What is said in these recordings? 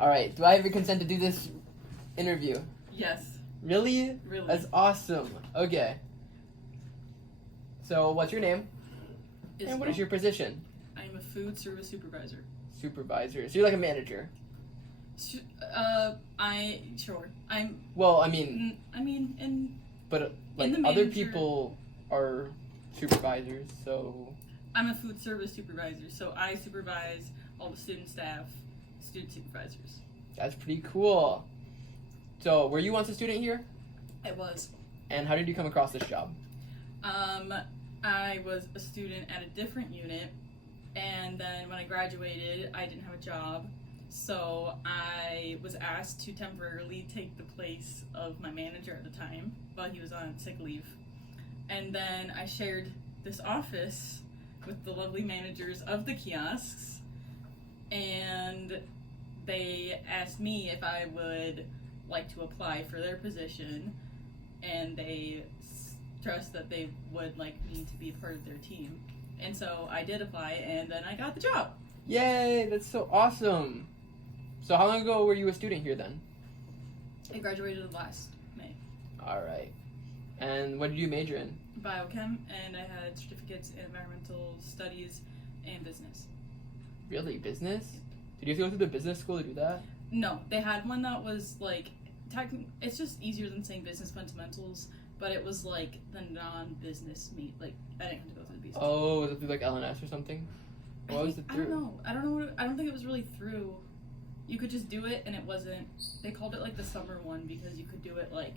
All right. Do I have your consent to do this interview? Yes. Really? Really. That's awesome. Okay. So, what's your name? And what is your position? I'm a food service supervisor. Supervisor. So you're like a manager. I'm. Well, I mean, but like the other manager- people are supervisors, so I'm a food service supervisor, so I supervise all the student staff, student supervisors. that's pretty cool. So, were you once a student here? I was. And how did you come across this job? I was a student at a different unit, and then when I graduated, I didn't have a job, so I was asked to temporarily take the place of my manager at the time while he was on sick leave. And then I shared this office with the lovely managers of the kiosks, and they asked me if I would like to apply for their position, and they stressed that they would like me to be part of their team. And so I did apply, and then I got the job. Yay, that's so awesome. So how long ago were you a student here then? I graduated last May. All right. And what did you major in? Biochem, and I had certificates in environmental studies and business. Really? Business? Did you have to go through the business school to do that? No, they had one that was like, it's just easier than saying business fundamentals, but it was like the non-business meat. Like, I didn't have to go through the business. Oh, was it through like LNS or something? What was it I through? don't know. I don't think it was really through. You could just do it, and it wasn't. They called it like the summer one because you could do it like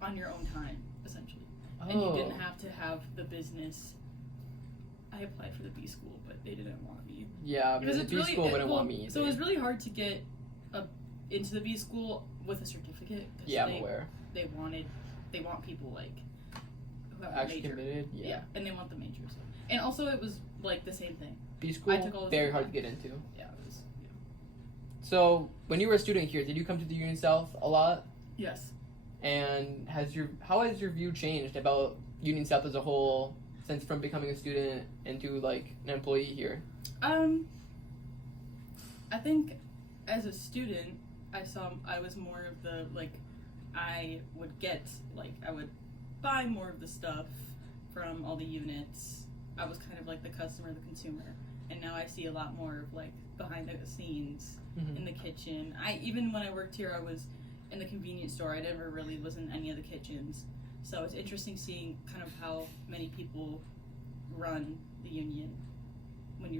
on your own time, essentially, and you didn't have to have the business. I applied for the B school, but they didn't want me. Yeah, because the B school wouldn't want me either. So it was really hard to get into the B school with a certificate. Yeah, I'm aware. They want people like who have actually a major. committed. Yeah, and they want the major. So. And also, it was like the same thing. B school, very hard to get into. Yeah, it was. Yeah. So, when you were a student here, did you come to the Union South a lot? Yes. And how has your view changed about Union South as a whole since from becoming a student into like an employee here? I think as a student, I was more of the like, I would buy more of the stuff from all the units. I was kind of like the customer, the consumer, and now I see a lot more of like behind the scenes in the kitchen. Even when I worked here, I was in the convenience store. I never really was in any of the kitchens, so it's interesting seeing kind of how many people run the union when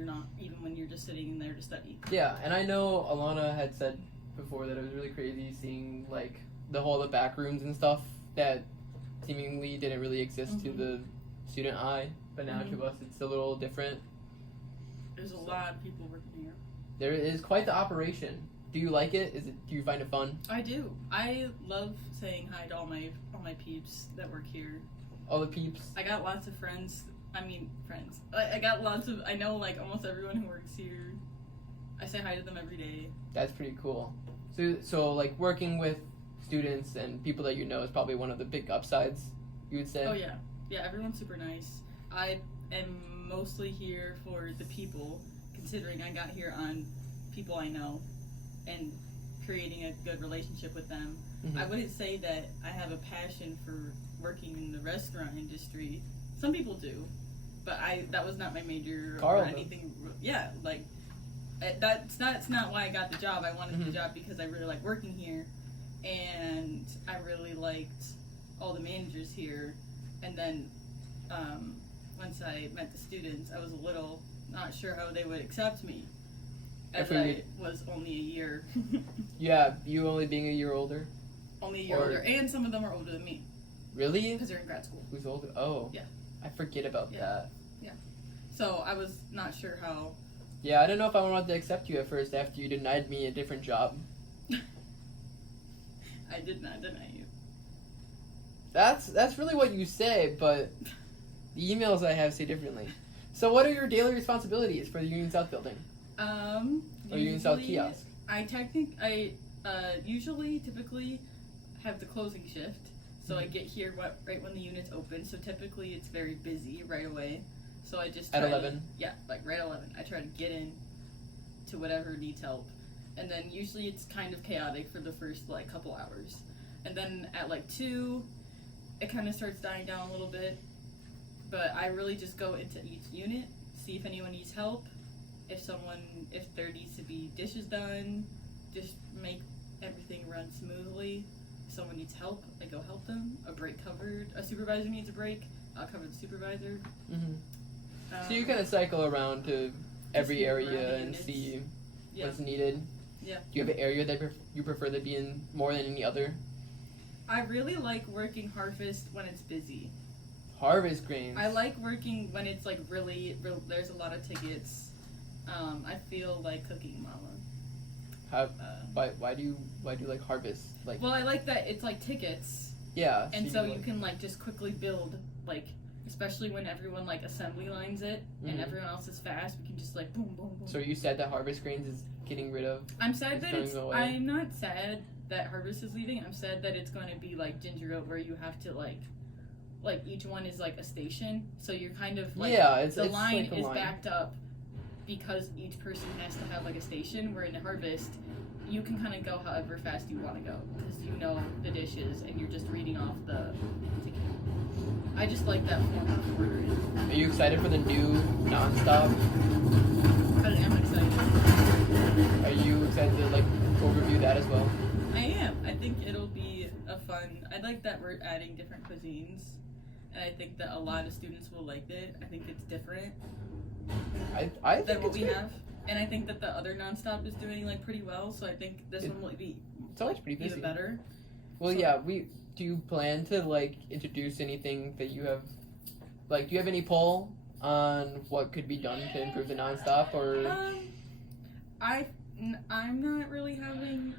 you're just sitting there to study. Yeah, and I know Alana had said before that it was really crazy seeing like the back rooms and stuff that seemingly didn't really exist to the student eye, but now to us it's a little different. There's a lot of people working here. There is quite the operation. Do you like it? Do you find it fun? I do. I love saying hi to all my peeps that work here. All the peeps. I got lots of friends. I know like almost everyone who works here. I say hi to them every day. That's pretty cool. So like working with students and people that you know is probably one of the big upsides, you would say? Oh yeah. Yeah, everyone's super nice. I am mostly here for the people, considering I got here on people I know and creating a good relationship with them. I wouldn't say that I have a passion for working in the restaurant industry. Some people do, but that was not my major or anything. Yeah, like that's not why I got the job. I wanted the job because I really like working here, and I really liked all the managers here. And then once I met the students, I was a little not sure how they would accept me, as I was only a year. Yeah, you only being a year older? Only a year older, and some of them are older than me. Really? Because they're in grad school. Who's older? Oh. Yeah. I forget about that. Yeah. So I was not sure how. Yeah, I don't know if I wanted to accept you at first after you denied me a different job. I did not deny you. That's really what you say, but the emails I have say differently. So what are your daily responsibilities for the Union South building? Or Union South kiosk? I typically have the closing shift. So I get here right when the unit's open. So typically it's very busy right away. So I just at 11. Like right at 11. I try to get in to whatever needs help, and then usually it's kind of chaotic for the first like couple hours, and then at like 2, it kind of starts dying down a little bit. But I really just go into each unit, see if anyone needs help, if there needs to be dishes done, just make everything run smoothly. If someone needs help, I go help them. A break covered. A supervisor needs a break, I'll cover the supervisor. So you kind of cycle around to every move around area the and units. see Yeah. what's needed. Yeah. Do you have an area that you prefer to be in more than any other? I really like working harvest when it's busy. Harvest grains. I like working when it's like really there's a lot of tickets. I feel like cooking mama. Why do you like harvest? Like, Well, I like that it's like tickets, yeah. and so you can like just quickly build, like, especially when everyone like assembly lines it and Mhm. everyone else is fast, we can just like boom boom boom. So you said that harvest grains is getting rid of. I'm sad it's that going it's. away. I'm not sad that harvest is leaving. I'm sad that it's going to be like ginger oat, where you have to like each one is like a station, so you're kind of like Yeah, it's the it's line like a is line. backed up because each person has to have like a station. Where in the harvest, you can kind of go however fast you want to go because you know the dishes and you're just reading off the ticket. I just like that form of ordering. Are you excited for the new nonstop? I am excited. Are you excited to like overview that as well? I am. I think it'll be a fun. I like that we're adding different cuisines, and I think that a lot of students will like it. I think it's different I think than what it's we good. have, and I think that the other nonstop is doing like pretty well. So I think this one will be It's always pretty busy. even better. Well, So- yeah. Do you plan to like introduce anything that you have? Like, do you have any poll on what could be done to improve the nonstop, or? I'm not really having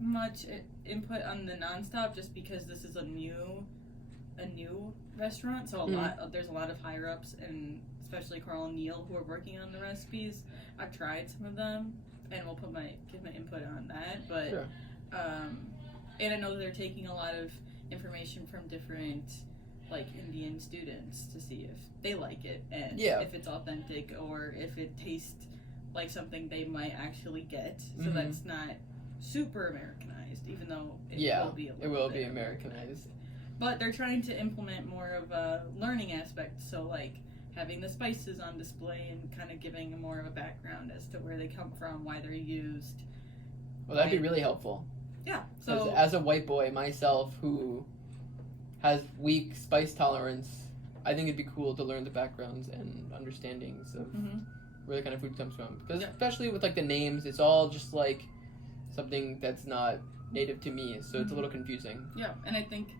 much input on the nonstop just because this is a new restaurant. So there's a lot of higher ups, and especially Carl and Neil, who are working on the recipes. I've tried some of them, and we'll give my input on that. But Sure. and I know that they're taking a lot of information from different like Indian students to see if they like it and Yeah. if it's authentic or if it tastes like something they might actually get. So Mhm. that's not super Americanized, even though it Yeah, will be a it little will be bit Americanized. But they're trying to implement more of a learning aspect, so like having the spices on display and kind of giving more of a background as to where they come from, why they're used. Well, that'd be really helpful. Yeah. So As a white boy myself who has weak spice tolerance, I think it'd be cool to learn the backgrounds and understandings of Mhm. where the kind of food comes from. Because Yeah. especially with like the names, it's all just like something that's not native to me, so it's a Mhm. little confusing. Yeah, and I think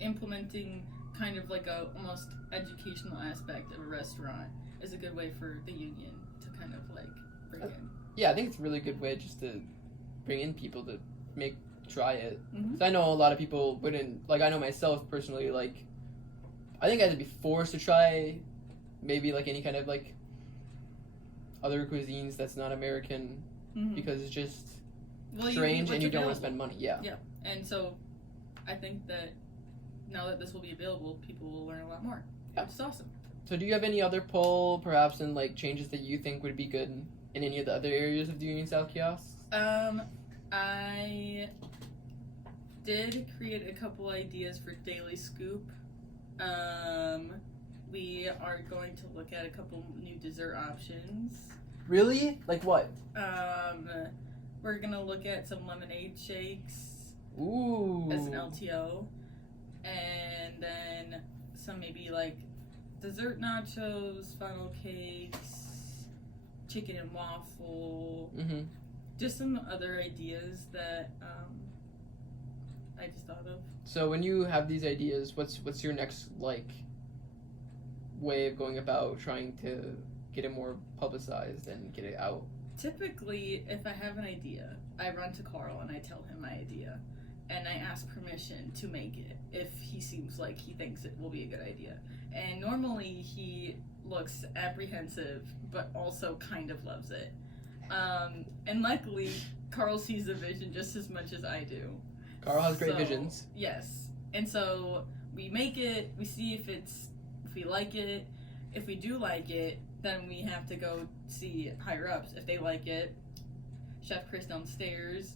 implementing kind of like a almost educational aspect of a restaurant is a good way for the union to kind of like bring in. Yeah, I think it's a really good way just to bring in people to try it. Mhm. 'Cause I know a lot of people wouldn't, like I know myself personally, like I think I had to be forced to try maybe like any kind of like other cuisines that's not American Mhm. because it's just Well, strange and what's you don't want to available. spend money. Yeah. And so I think that now that this will be available, people will learn a lot more. Yeah. Which is awesome. So do you have any other poll perhaps in like changes that you think would be good in any of the other areas of the Union South kiosks? I did create a couple ideas for Daily Scoop. We are going to look at a couple new dessert options. Really? Like what? We're gonna look at some lemonade shakes Ooh. as an LTO, and then some maybe like dessert nachos, funnel cakes, chicken and waffle. Mm-hmm. Just some other ideas that I just thought of. So when you have these ideas, what's your next like way of going about trying to get it more publicized and get it out? Typically, if I have an idea, I run to Carl and I tell him my idea, and I ask permission to make it if he seems like he thinks it will be a good idea. And normally he looks apprehensive, but also kind of loves it. And luckily, Carl sees the vision just as much as I do. Carl has great So, visions. Yes. And so we make it, we see if we like it. If we do like it, then we have to go see higher ups. If they like it, Chef Chris downstairs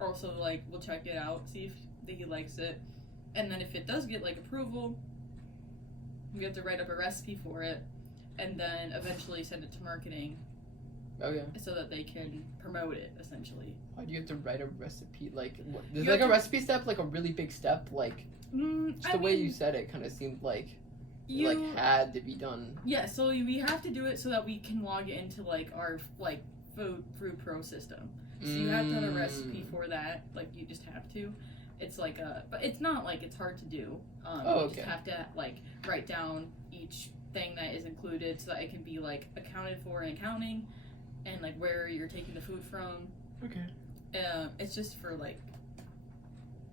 also like will check it out, see if he likes it, and then if it does get like approval, we have to write up a recipe for it, and then eventually send it to marketing Okay. so that they can promote it essentially. Why do you have to write a recipe? Like, what, is You like have a to- recipe step like a really big step? Like, just the way you said it kind of seemed like it like had to be done. Yeah, so we have to do it so that we can log it into like our like Food Pro system. So you have to have a recipe for that. Like you just have to. It's like but it's not like it's hard to do. You just have to like write down each thing that is included so that it can be like accounted for in accounting, and like where you're taking the food from. Okay. It's just for like.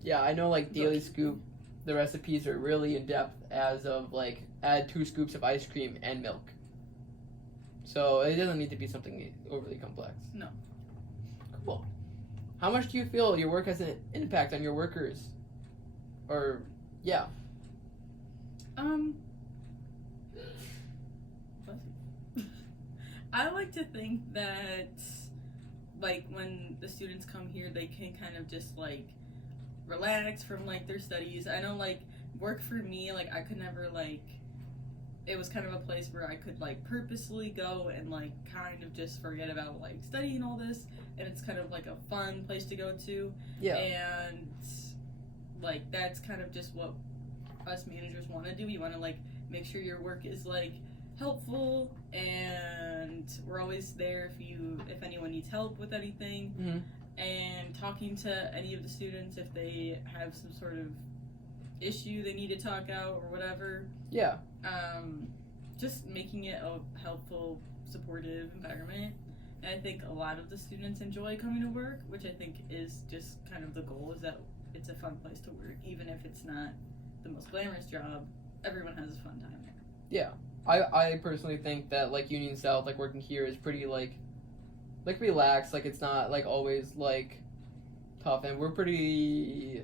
Yeah, I know like Daily Scoop, the recipes are really in depth as of like add 2 scoops of ice cream and milk. So it doesn't need to be something overly complex. No. Cool. How much do you feel your work has an impact on your workers? Or, yeah. I like to think that, like, when the students come here, they can kind of just, like, relax from, like, their studies. I know, like, work for me, like, I could never, like, it was kind of a place where I could, like, purposely go and, like, kind of just forget about, like, studying all this, and it's kind of, like, a fun place to go to. Yeah. And, like, that's kind of just what us managers want to do. We want to, like, make sure your work is, like, helpful, and we're always there if anyone needs help with anything, and talking to any of the students if they have some sort of issue they need to talk out or whatever. Yeah. Just making it a helpful, supportive environment. And I think a lot of the students enjoy coming to work, which I think is just kind of the goal, is that it's a fun place to work. Even if it's not the most glamorous job, everyone has a fun time there. Yeah. I personally think that like Union South, like working here is pretty like relaxed, like it's not like always like tough, and we're pretty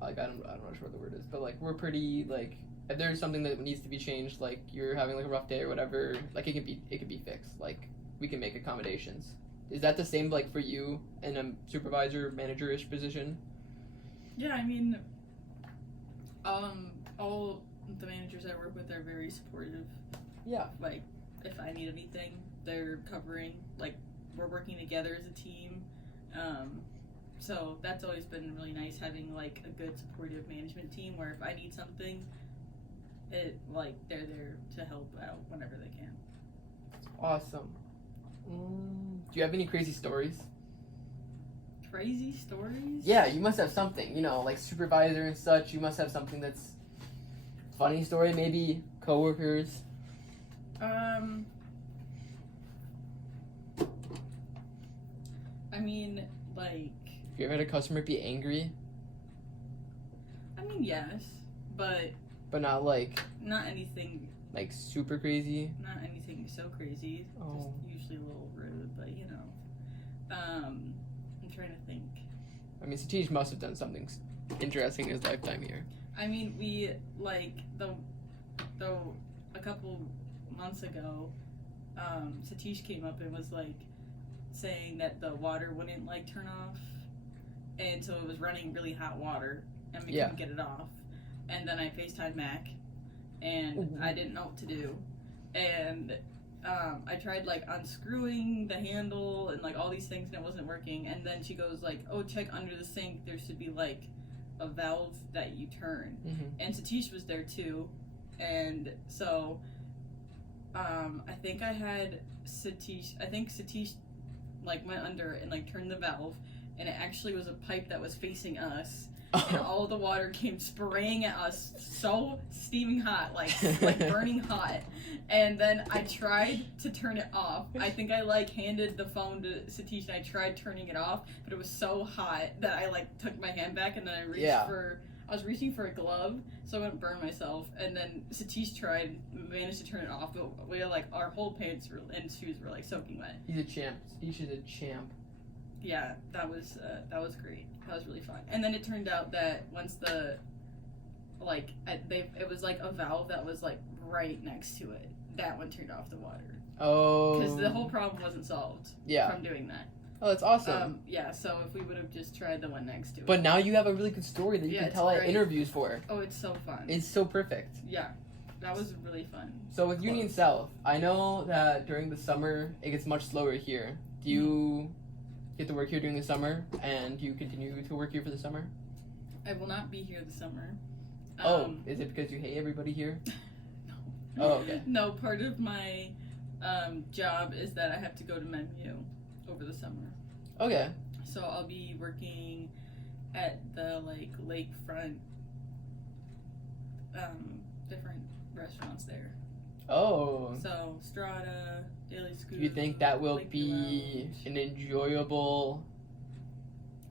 like I'm not sure what the word is, but like we're pretty like if there's something that needs to be changed, like you're having like a rough day or whatever, like it can be fixed. Like we can make accommodations. Is that the same like for you in a supervisor manager-ish position? Yeah, I mean, all the managers I work with are very supportive. Yeah. Like, if I need anything, they're covering. Like, we're working together as a team. So that's always been really nice, having like a good supportive management team where if I need something, they're there to help out whenever they can. Awesome. Do you have any crazy stories? Crazy stories? Yeah, you must have something, like supervisor and such. You must have something that's funny story, maybe coworkers. I mean, like. Have you ever had a customer be angry? I mean, yes, but not like. Not anything. Like super crazy. Not anything so crazy. Oh. Just usually a little rude, but I'm trying to think. I mean, Satish must have done something interesting in his lifetime here. I mean, we though a couple months ago, Satish came up and was like saying that the water wouldn't like turn off, and so it was running really hot water, and we couldn't get it off. And then I FaceTimed Mac, and I didn't know what to do, and I tried like unscrewing the handle and like all these things, and it wasn't working. And then she goes like, "Oh, check under the sink. There should be like a valve that you turn." And Satish was there too, and so I think Satish like went under and like turned the valve, and it actually was a pipe that was facing us. And all the water came spraying at us, so steaming hot, like burning hot. And then I tried to turn it off. I think I like handed the phone to Satish and I tried turning it off, but it was so hot that I like took my hand back, and then I was reaching for a glove, so I wouldn't burn myself. And then Satish managed to turn it off, but we like our whole pants and shoes were like soaking wet. He's a champ. Satish is a champ. Yeah, that was great. That was really fun. And then it turned out that once it was like a valve that was like right next to it. That one turned off the water. Oh. Because the whole problem wasn't solved Yeah. from doing that. Oh, that's awesome. Yeah, so if we would have just tried the one next to it. But now you have a really good story that you Yeah, can it's tell at great. interviews for. Oh, it's so fun. It's so perfect. Yeah, that was really fun. So with Union South, I know that during the summer it gets much slower here. Do you get to work here during the summer, and do you continue to work here for the summer? I will not be here this summer. Is it because you hate everybody here? No. Oh, okay. No, part of my job is that I have to go to Menmu over the summer. Okay. So I'll be working at the lakefront, different restaurants there. Oh. So Strata, Daily Scoop. Do you think that will Lakeview be Lounge. an enjoyable?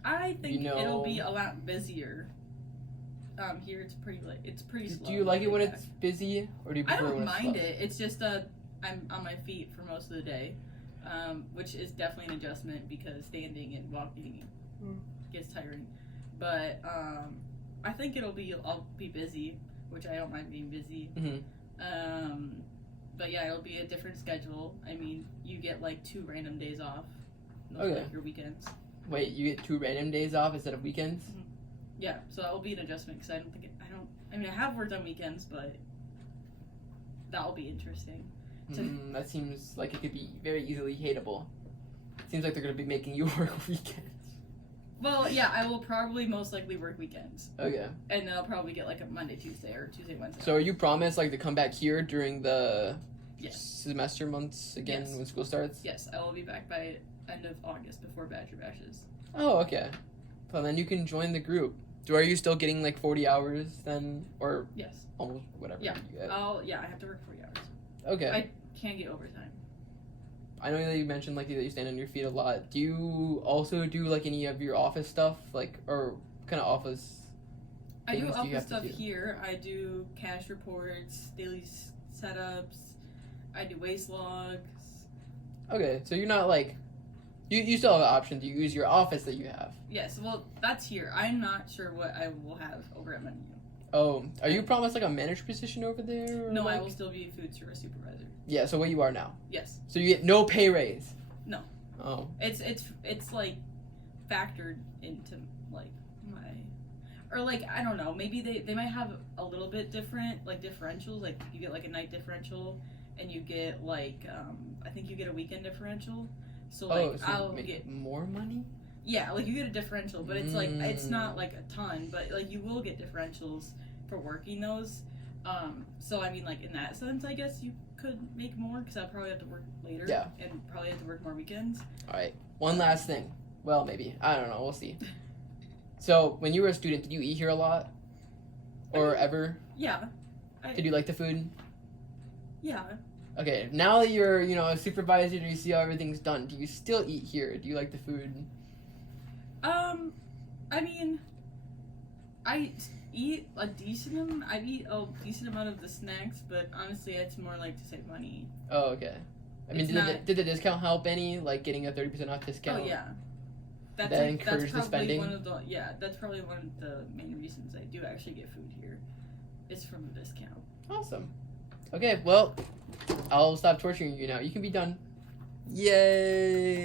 I think you know- it'll be a lot busier. Here it's pretty slow. Do you like it when laid it's busy, or do you back. I prefer don't when it's mind slow? it. It's just I'm on my feet for most of the day, which is definitely an adjustment because standing and walking gets tiring. But I think I'll be busy, which I don't mind being busy. Mhm. But yeah, it'll be a different schedule. I mean, you get 2 random days off. Those Okay. are your weekends. Wait, you get 2 random days off instead of weekends? Yeah, so that will be an adjustment because I have worked on weekends, but that'll be interesting. That seems like it could be very easily hateable. Seems like they're going to be making you work weekends. Well, yeah, I will probably most likely work weekends, Okay. and then I'll probably get a Monday, Tuesday, or Tuesday, Wednesday. So are you promised to come back here during the Yes. semester months again Yes. when school starts? Yes, I will be back by end of August before Badger Bashes. Oh, okay. Well, then you can join the group. Are you still getting 40 hours then, or Yes. almost whatever Yeah. you get? I have to work 40 hours. Okay. I can't get overtime. I know that you mentioned that you stand on your feet a lot. Do you also do any of your office stuff, or kind of office? I do things do you office have to stuff do? here. I do cash reports, daily setups. I do waste logs. Okay, so you're not you still have the option to use your office that you have. Yes, well, that's here. I'm not sure what I will have over at Menu. Oh, are you promised a manager position over there? Or No, I will still be a food service supervisor. Yeah, so what you are now. Yes. So you get no pay raise. No. Oh. It's factored into my, or I don't know, maybe they might have a little bit different differentials. You get a night differential, and you get I think you get a weekend differential. So So I'll you make get more money. Yeah, you get a differential, but it's it's not a ton, but you will get differentials for working those. So I mean, in that sense, I guess you could make more because I'll probably have to work later. Yeah. And probably have to work more weekends. All right. One last thing. Well, maybe I don't know. We'll see. So when you were a student, did you eat here a lot, or ever? Yeah. Did you like the food? Yeah. Okay. Now that you're a supervisor and you see how everything's done, do you still eat here? Do you like the food? I mean, I eat a decent amount. I eat a decent amount of the snacks, but honestly, it's more to save money. Oh, okay. I mean, It's did the discount help any? Getting a 30% off discount? Oh yeah. That's That that's encouraged the probably spending? that's probably one of the main reasons I do actually get food here. It's from the discount. Awesome. Okay, well, I'll stop torturing you now. You can be done. Yay!